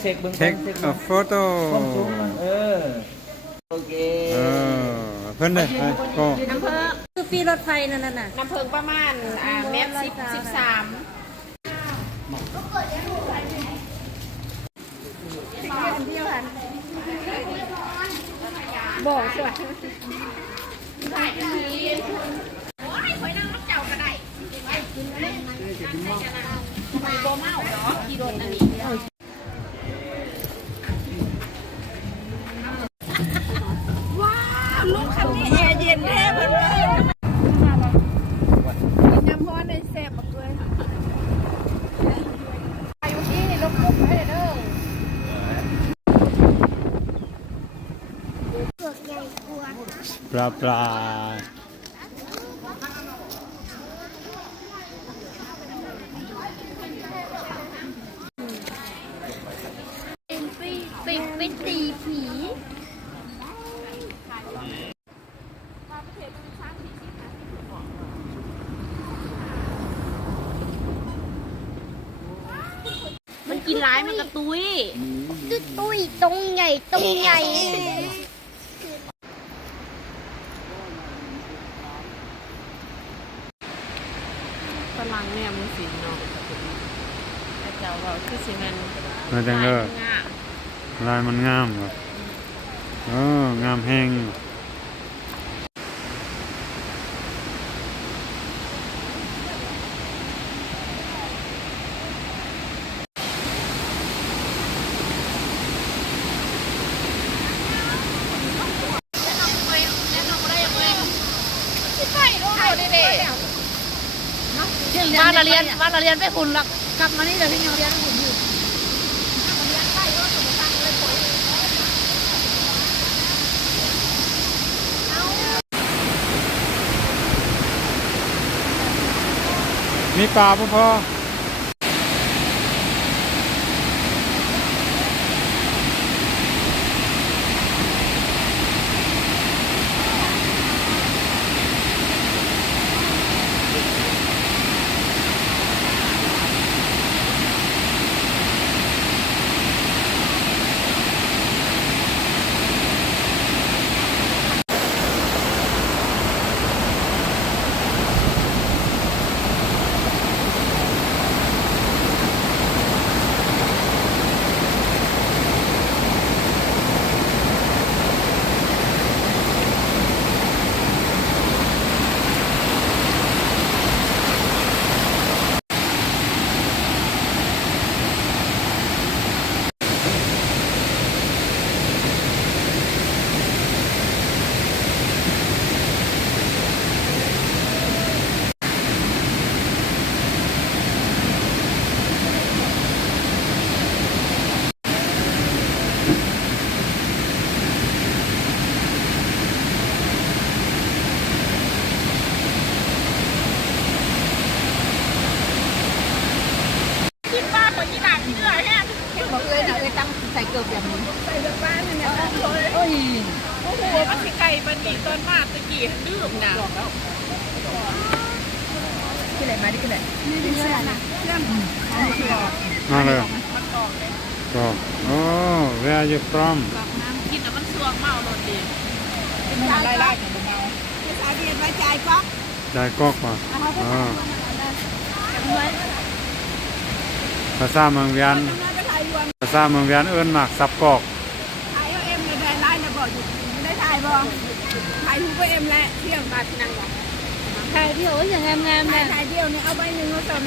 เช็คเบิ้ง take เช็ค a photo ความสูงมันโอเค เพิ่นเด้ก็ น้ำเพิงคือปีรถไฟนั่นน่ะ น้ำเพิงประมาณเมตร13บอกสวัสดีได้ทีโอ้ยคอยนั่งรับเจ้าก็ได้ทำไมโบเมาเหรอขี่รถอันนี้ว้าวลูกคันนี้แอร์เย็นแท้เพื่อนเลยน้ำร้อนในแสบมากเลยอายุที่ลบๆให้เด้อปลาปลาไปตีผีมันกินร้ายมันกระตุย ตุ้ยตรงใหญ่ตรงใหญ่ฝรั่งเนี่ยมึงสิเนาะแต่เจ้าว่าคือสิมัน มาจังเด้อลายมันงามเหรองามแห้งว่าเราเรียนไปคุณหรอกกลับมานี่เดี๋ยวพี่ยังเรียนคุณอยู่มีปลาบ่พอบอกเลยนะตั้งใส่เกลือแบบนี้ใส่เกลือบ้านเนี่ยโอ้ยโอ้โหมันสิไก่มันมีต้นมาตะกี้ดื่มนะที่ไหนมาดิที่ไหนนี่เชื่อนะเชื่อมาเลยก็where are you from กินแต่มันสวงเมาโดนดีเป็นไล่ของเมาภาษาเดียนไว้ใจก๊อก ได้กอกป่ะภาษาเมืองเวียนภาษาเมืองเวียนเอิ้นมากซับกอกIOM เลยได้ไล่นะบอกอยู่ได้ถ่ายบ่ถ่ายทุกเอ็มและเที่ยงบาทนั่งบ่ ถ่ายเที่ยวอย่างงามๆนะ ถ่ายเดียวนี่เอาใบหนึ่งเอาสอง